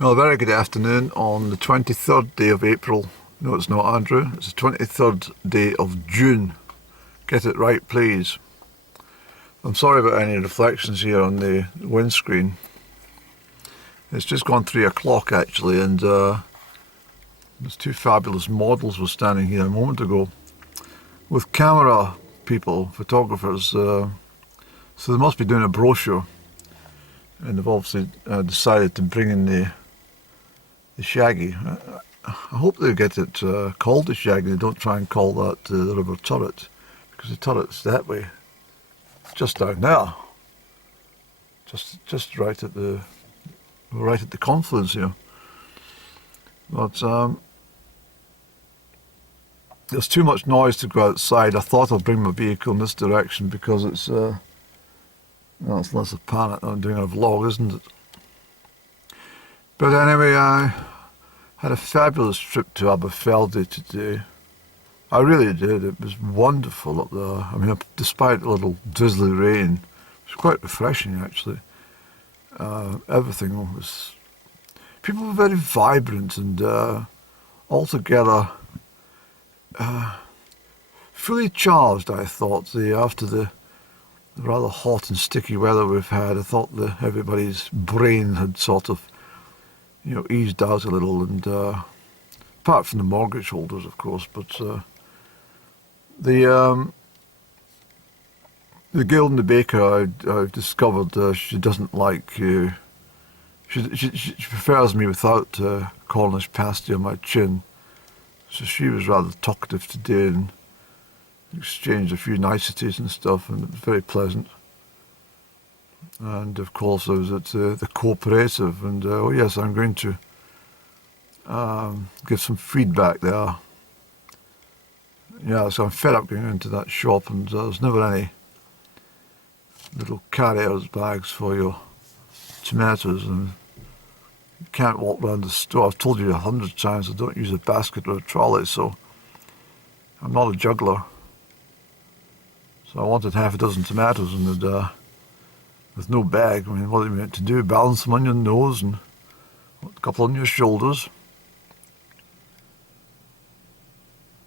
Well, a very good afternoon on the 23rd day of April. No, it's not, Andrew. It's the 23rd day of June. Get it right, please. I'm sorry about any reflections here on the windscreen. It's just gone 3 o'clock, actually, and there's two fabulous models were standing here a moment ago with camera people, photographers. So they must be doing a brochure, and they've obviously decided to bring in the Shaggy. I hope they get it called the Shaggy. They don't try and call that the River Turret, because the turret's that way, just down there, just right at the confluence here. But there's too much noise to go outside. I thought I'd bring my vehicle in this direction because it's it's less apparent that I'm doing a vlog, isn't it? But anyway, I had a fabulous trip to Aberfeldy today. I really did. It was wonderful up there. I mean, despite a little drizzly rain, it was quite refreshing actually. Everything was... People were very vibrant and altogether fully charged, I thought. After the rather hot and sticky weather we've had, I thought that everybody's brain had sort of eased out a little, and apart from the mortgage holders, of course, but the girl in the baker, I've discovered she doesn't like, she prefers me without Cornish pasty on my chin, so she was rather talkative today and exchanged a few niceties and stuff, and it was very pleasant. And of course I was at the cooperative, and oh yes, I'm going to give some feedback there. Yeah, so I'm fed up going into that shop, and there's never any little carriers bags for your tomatoes, and you can't walk around the store. I've told you 100 times I don't use a basket or a trolley, so I'm not a juggler. So I wanted half a dozen tomatoes, and with no bag. I mean, what are you meant to do? Balance them on your nose and a couple on your shoulders.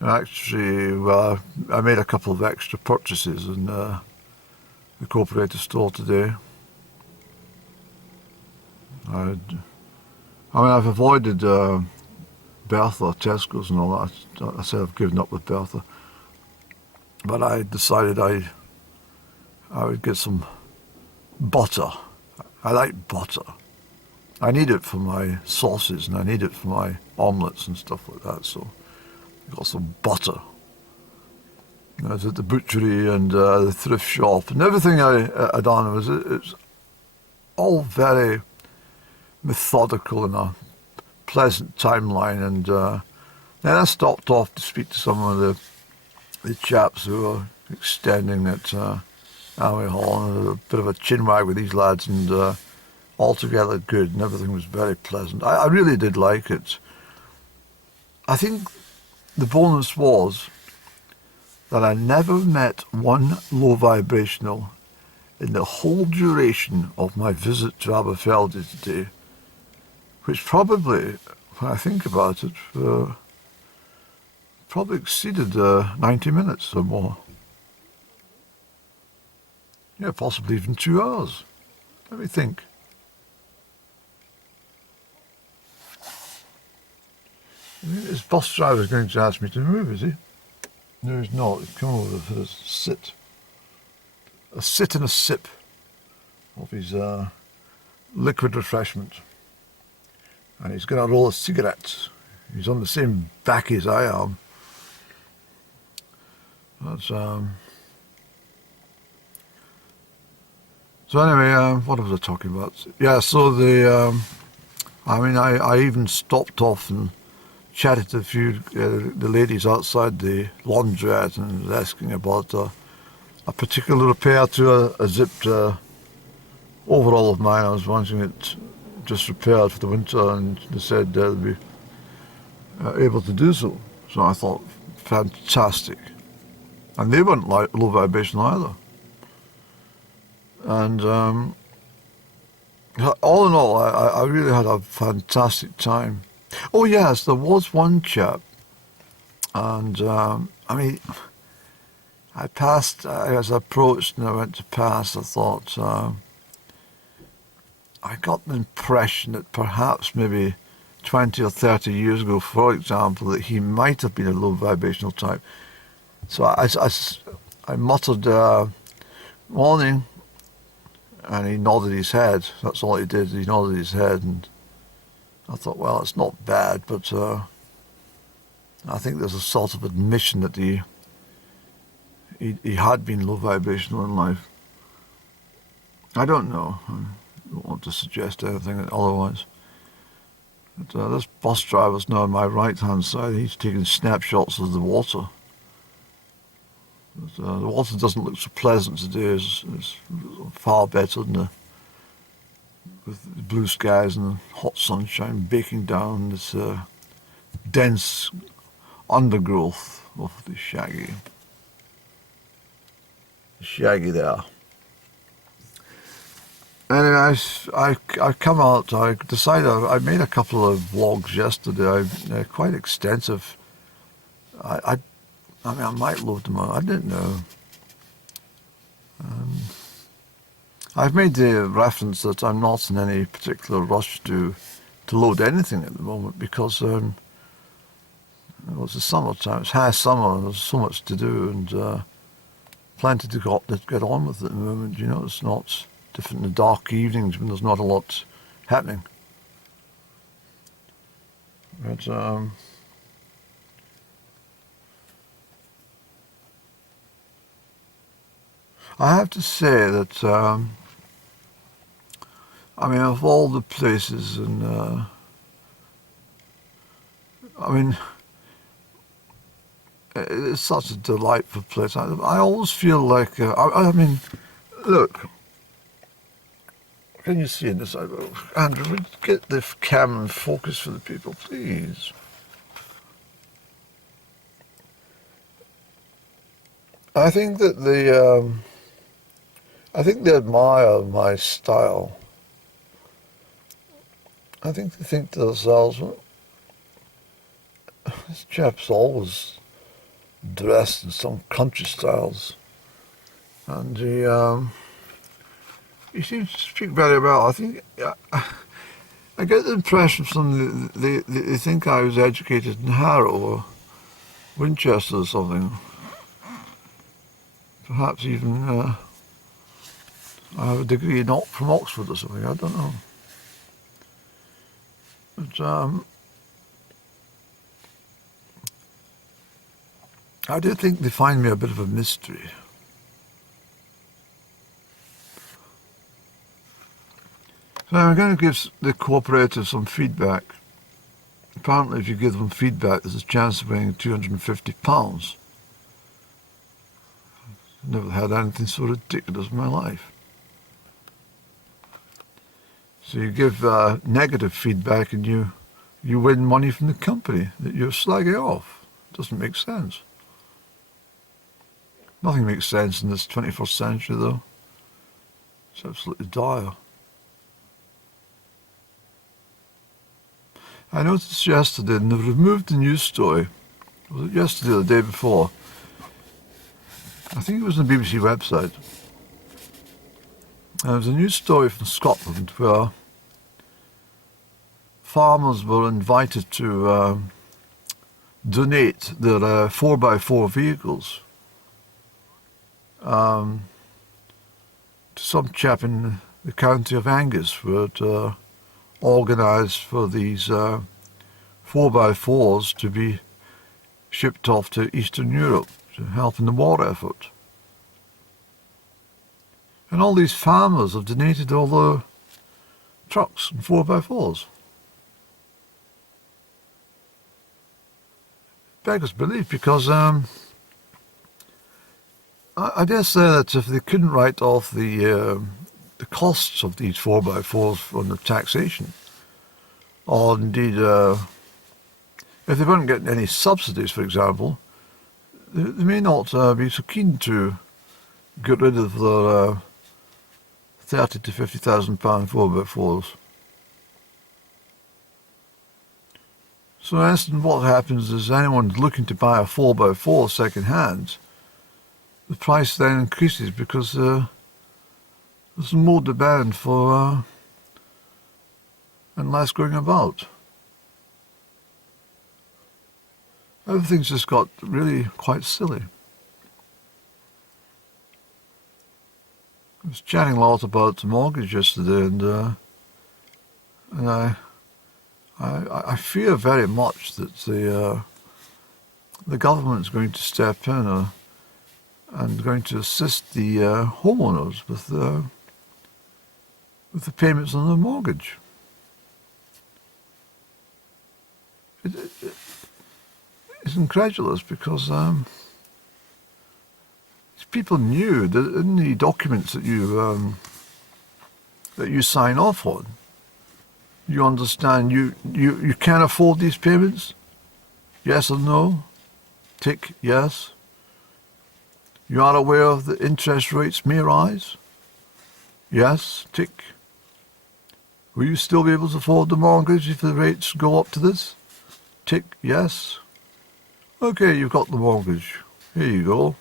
Actually, well, I made a couple of extra purchases in the cooperative store today. I've avoided Bertha, Tesco's and all that. I said I've given up with Bertha. But I decided I would get some butter. I like butter. I need it for my sauces, and I need it for my omelettes and stuff like that, so I got some butter. I was at the butchery and the thrift shop, and everything I done was it's all very methodical in a pleasant timeline, and then I stopped off to speak to some of the chaps who were extending that Alley Hall, and a bit of a chinwag with these lads, and altogether good, and everything was very pleasant. I really did like it. I think the bonus was that I never met one low vibrational in the whole duration of my visit to Aberfeldy today, which probably, when I think about it, probably exceeded 90 minutes or more. Yeah, possibly even 2 hours. Let me think. This bus driver is going to ask me to move, is he? No, he's not. He's come over for a sit. A sit and a sip of his liquid refreshment. And he's going to roll a cigarette. He's on the same back as I am. That's So anyway, what was I talking about? Yeah, so I even stopped off and chatted to a few the ladies outside the laundrette, and was asking about a particular repair to a zipped overall of mine. I was wanting it just repaired for the winter, and they said they'd be able to do so. So I thought, fantastic. And they weren't like low vibration either. And all in all, I really had a fantastic time. Oh yes, there was one chap, and I mean, I passed. As I approached and I went to pass, I thought I got the impression that perhaps maybe 20 or 30 years ago, for example, that he might have been a low vibrational type. So I muttered, "Morning," and he nodded his head. That's all he did. He nodded his head, and I thought, well, it's not bad, but I think there's a sort of admission that he had been low vibrational in life. I don't know. I don't want to suggest anything otherwise. But this bus driver's now on my right-hand side. He's taking snapshots of the water. But, the water doesn't look so pleasant today. It's far better than with the blue skies and the hot sunshine baking down this dense undergrowth of the shaggy there. Anyway, I come out. I decided I made a couple of vlogs yesterday. Quite extensive. I mean, I might load them out. I don't know. I've made the reference that I'm not in any particular rush to load anything at the moment because well, it's the summertime. It's high summer. There's so much to do and plenty to get on with at the moment. You know, it's not different in the dark evenings when there's not a lot happening. But I have to say that I mean, of all the places, and I mean, it's such a delightful place. I always feel like I mean, look. Can you see this? Andrew, would you get the camera in focus for the people, please? I think that I think they admire my style. I think they think to themselves, well, this chap's always dressed in some country styles, and he seems to speak very well. I think I get the impression from they think I was educated in Harrow or Winchester or something. Perhaps even I have a degree from Oxford or something. I don't know. But I do think they find me a bit of a mystery. So I'm going to give the cooperative some feedback. Apparently, if you give them feedback, there's a chance of winning £250. I've never had anything so ridiculous in my life. So you give negative feedback and you win money from the company that you're slagging off. Doesn't make sense. Nothing makes sense in this 21st century, though. It's absolutely dire. I noticed yesterday, and they've removed the news story. Was it yesterday or the day before? I think it was on the BBC website. And there was a news story from Scotland where farmers were invited to donate their 4x4 vehicles to some chap in the county of Angus who had organised for these 4x4s to be shipped off to Eastern Europe to help in the war effort. And all these farmers have donated all their trucks and 4x4s. Beggars belief, because I dare say that if they couldn't write off the costs of these 4x4s from the taxation, or indeed if they weren't getting any subsidies, for example, they may not be so keen to get rid of their 30 to £50,000 4x4s. So in essence, what happens is anyone looking to buy a 4x4 second hand, the price then increases because there's more demand for and less going about. Everything's just got really quite silly. I was chatting a lot about the mortgage yesterday, and I fear very much that the government's going to step in and going to assist the homeowners with the payments on their mortgage. It's incredulous because people knew that in the documents that you sign off on, you understand you can afford these payments? Yes or no? Tick yes. You are aware of the interest rates may rise? Yes, tick. Will you still be able to afford the mortgage if the rates go up to this? Tick yes. Okay, you've got the mortgage. Here you go.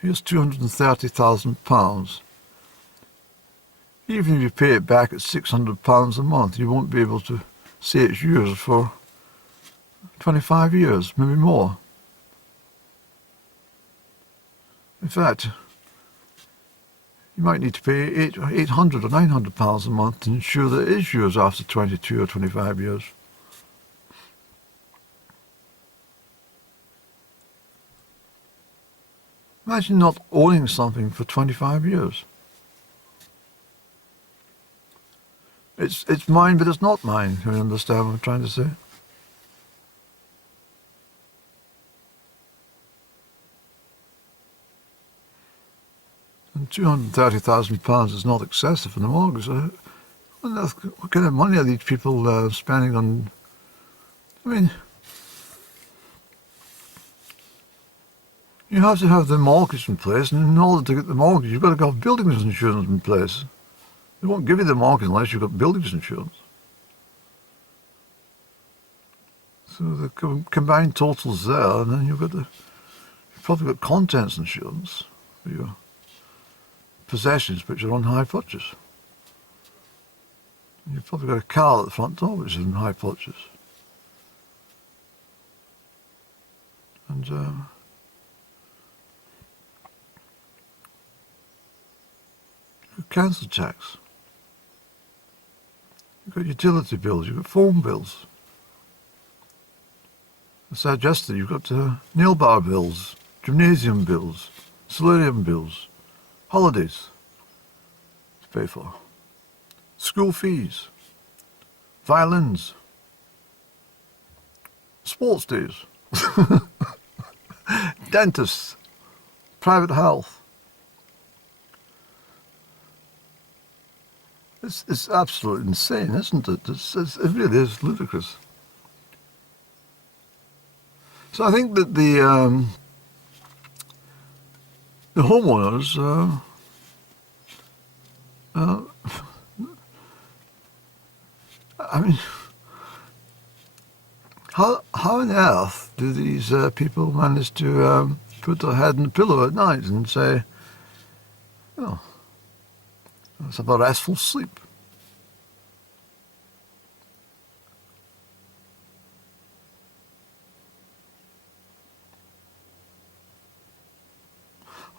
Here's £230,000. Even if you pay it back at £600 a month, you won't be able to say it's yours for 25 years, maybe more. In fact, you might need to pay £800 or £900 a month to ensure that it is yours after 22 or 25 years. Imagine not owning something for 25 years. It's mine, but it's not mine. You understand what I'm trying to say? And £230,000 is not excessive in the mortgage. What kind of money are these people spending on? I mean, you have to have the mortgage in place, and in order to get the mortgage, you've got to have buildings insurance in place. They won't give you the mortgage unless you've got buildings insurance. So the combined total's there, and then you've probably got contents insurance for your possessions which are on hire purchase. You've probably got a car at the front door which is on hire purchase. And council tax. You've got utility bills, you've got phone bills. I said yesterday, you've got nail bar bills, gymnasium bills, solarium bills, holidays to pay for, school fees, violins, sports days, dentists, private health. It's absolutely insane, isn't it? It really is ludicrous. So I think that the homeowners I mean, how on earth do these people manage to put their head in the pillow at night and say, oh, let's have a restful sleep?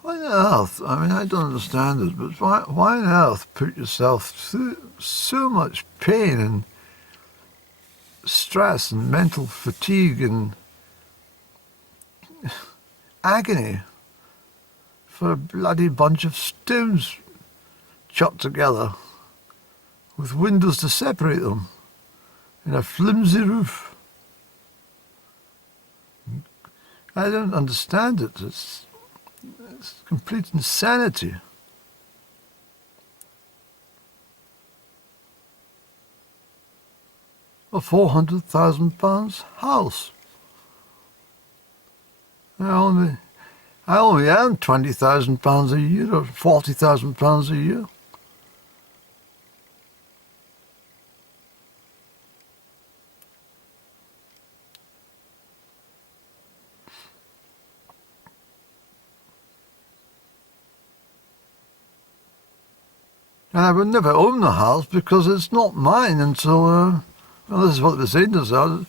Why on earth? I mean, I don't understand it, but why on earth put yourself through so much pain and stress and mental fatigue and agony for a bloody bunch of stones chopped together with windows to separate them in a flimsy roof? I don't understand it. It's complete insanity. A £400,000 house. I only earn £20,000 a year or £40,000 a year. And I would never own the house because it's not mine until, well, this is what the saying are.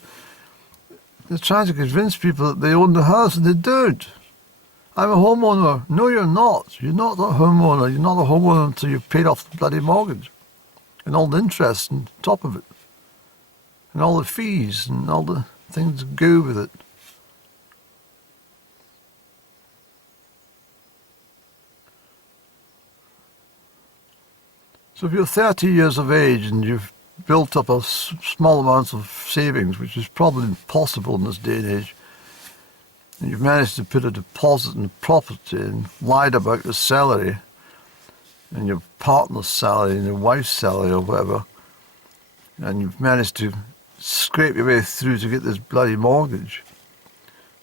They're trying to convince people that they own the house and they don't. I'm a homeowner. No, you're not. You're not a homeowner. You're not a homeowner until you've paid off the bloody mortgage. And all the interest on top of it. And all the fees and all the things that go with it. So if you're 30 years of age and you've built up a small amount of savings, which is probably impossible in this day and age, and you've managed to put a deposit in the property and lied about your salary and your partner's salary and your wife's salary or whatever, and you've managed to scrape your way through to get this bloody mortgage,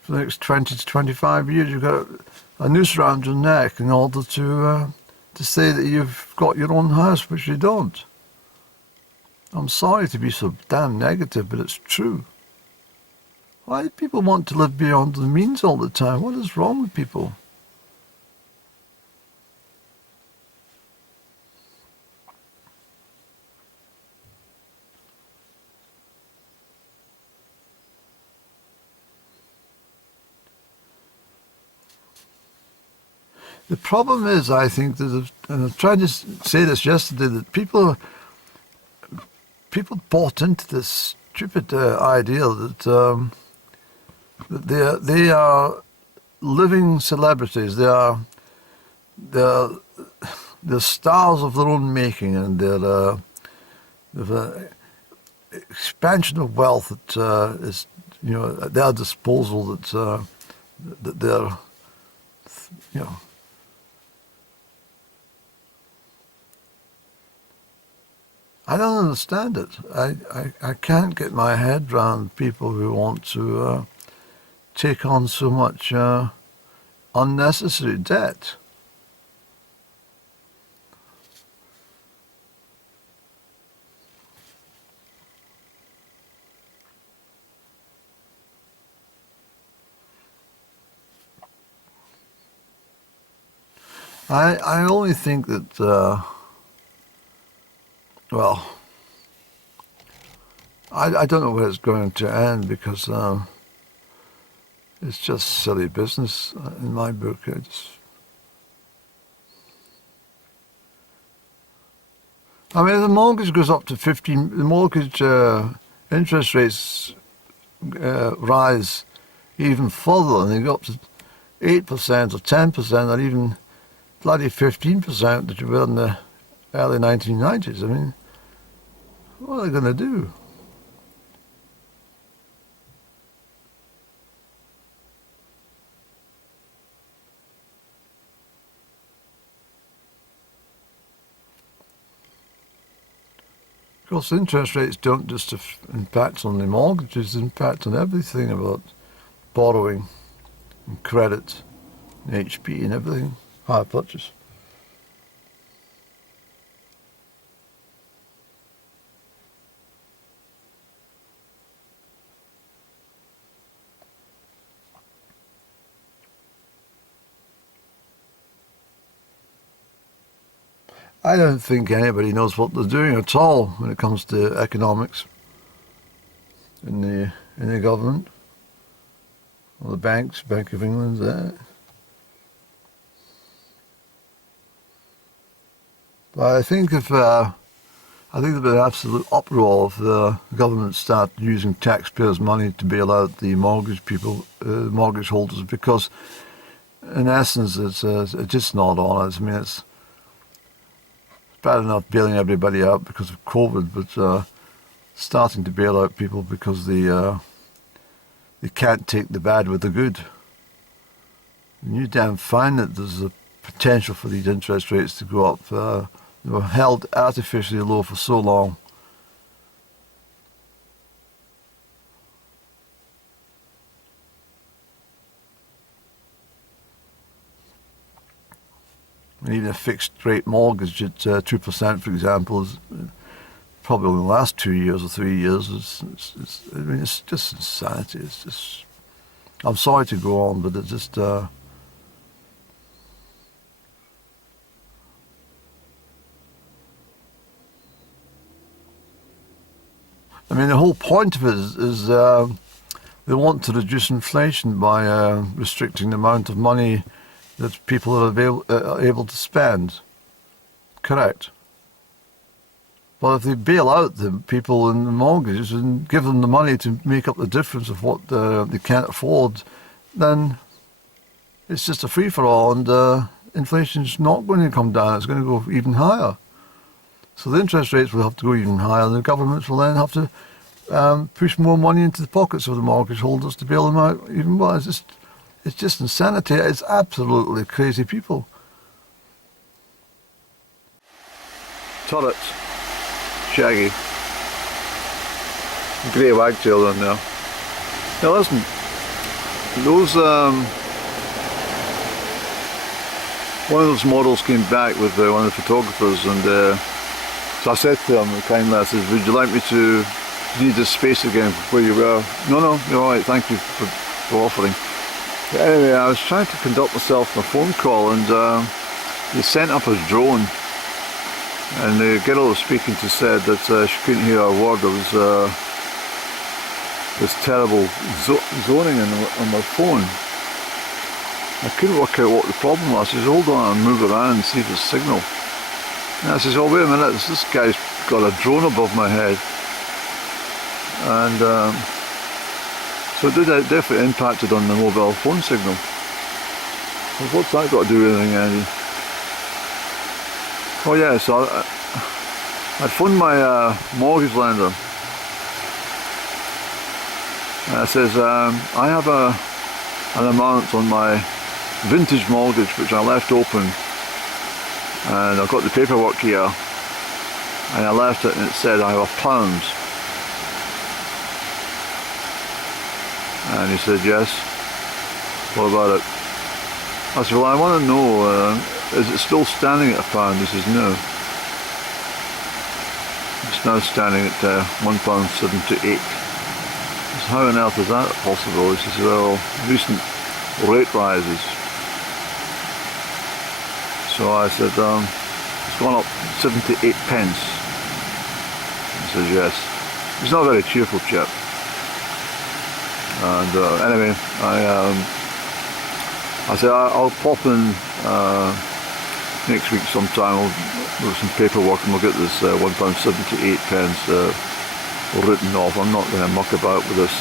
for the next 20 to 25 years you've got a noose around your neck in order to say that you've got your own house, which you don't. I'm sorry to be so damn negative, but it's true. Why do people want to live beyond their means all the time? What is wrong with people? The problem is, I think, that, and I tried to say this yesterday, that people bought into this stupid idea that they are living celebrities. They're stars of their own making, and they're an expansion of wealth that is, at their disposal. That they're, I don't understand it. I can't get my head around people who want to take on so much unnecessary debt. I only think that, well, I don't know where it's going to end, because it's just silly business in my book. I mean, if the mortgage goes up to 15, the mortgage interest rates rise even further, and they go up to 8% or 10% or even bloody 15% that you were in the early 1990s. I mean, what are they going to do? Of course, interest rates don't just impact on the mortgages, they impact on everything about borrowing and credit and HP and everything, hire purchase. I don't think anybody knows what they're doing at all when it comes to economics in the government or the banks, Bank of England. But I think there'll be an absolute uproar if the government start using taxpayers' money to bail out the mortgage holders, because in essence it's just not honest. I mean, it's bad enough bailing everybody out because of COVID, but starting to bail out people because they can't take the bad with the good. And you damn find that there's a potential for these interest rates to go up. They were held artificially low for so long. And even a fixed rate mortgage at 2%, for example, is probably only the last 2 years or 3 years. It's just insanity. It's just. I'm sorry to go on, but it's just. I mean, the whole point of it is they want to reduce inflation by restricting the amount of money that people are able to spend. Correct. But if they bail out the people in the mortgages and give them the money to make up the difference of what they can't afford, then it's just a free-for-all, and inflation's not going to come down. It's going to go even higher. So the interest rates will have to go even higher, and the governments will then have to push more money into the pockets of the mortgage holders to bail them out even more. It's just insanity. It's absolutely crazy people. Turrets. Shaggy. Grey wagtail in there. Now listen, those one of those models came back with one of the photographers, and so I said to him, kindly, I said, would you like me to need this space again where you were? No, you're alright, thank you for offering. But anyway, I was trying to conduct myself in a phone call, and they sent up a drone, and the girl I was speaking to said that she couldn't hear a word. There was this terrible zoning on my phone. I couldn't work out what the problem was. I said, hold on, I'll move around and see if there's signal. And I said, oh wait a minute, this guy's got a drone above my head. And so it did definitely impacted on the mobile phone signal. Well, what's that got to do with anything, Andy? Oh yeah, so I phoned my mortgage lender. And I says, I have an amount on my vintage mortgage which I left open, and I've got the paperwork here, and I left it and it said I have £1. And he said, yes, what about it? I said, well, I want to know, is it still standing at £1? He says, no. It's now standing at £1.78. I said, how on earth is that possible? He says, well, recent rate rises. So I said, it's gone up 78 pence. He says, yes. He's not a very cheerful chap. And anyway, I said, I'll pop in next week sometime. We'll do some paperwork and we'll get this £1.78 written off. I'm not going to muck about with this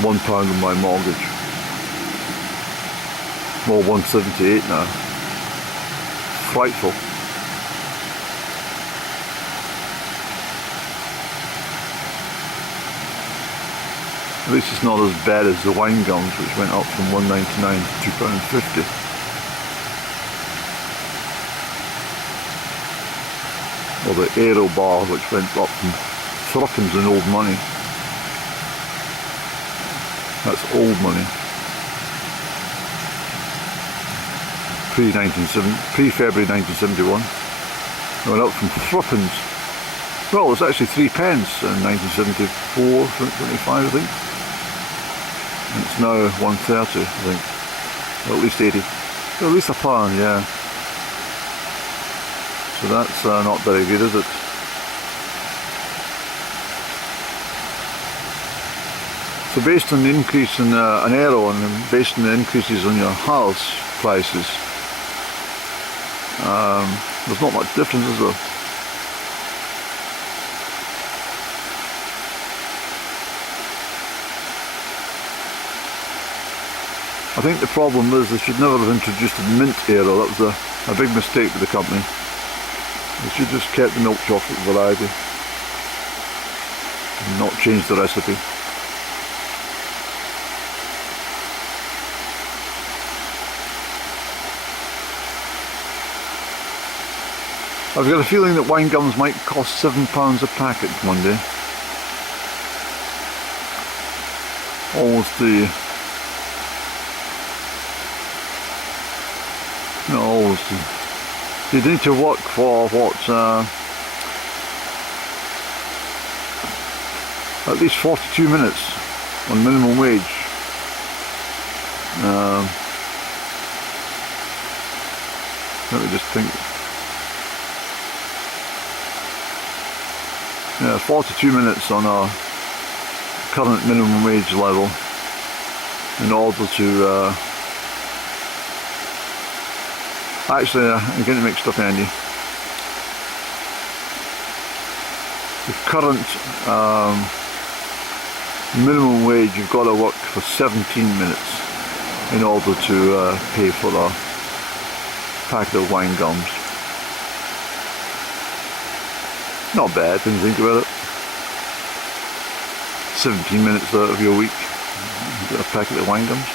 £1 on my mortgage. Well, 178 now. Frightful. At least it's not as bad as the wine gums, which went up from £1.99 to £2.50. Or the Aero bar, which went up from threepence in old money. That's old money. Pre-February 1971. It went up from threepence. Well, it's actually 3 pence in 1974, 25 I think. And it's now 130, I think. Or at least 80. Or at least £1, yeah. So that's not very good, is it? So based on the increase in an Aero and based on the increases on your house prices, there's not much difference, is there? I think the problem is they should never have introduced a mint Aero. That was a big mistake with the company. They should just kept the milk chocolate variety and not changed the recipe. I've got a feeling that wine gums might cost £7 a packet one day. Almost the... No, almost the... You need to work for what, at least 42 minutes on minimum wage. Let me just think. Yeah, 42 minutes on our current minimum wage level in order to actually I'm getting mixed up, Andy. The current minimum wage, you've got to work for 17 minutes in order to pay for a packet of wine gums. Not bad when you think about it. 17 minutes out of your week, you get a packet of wine gums.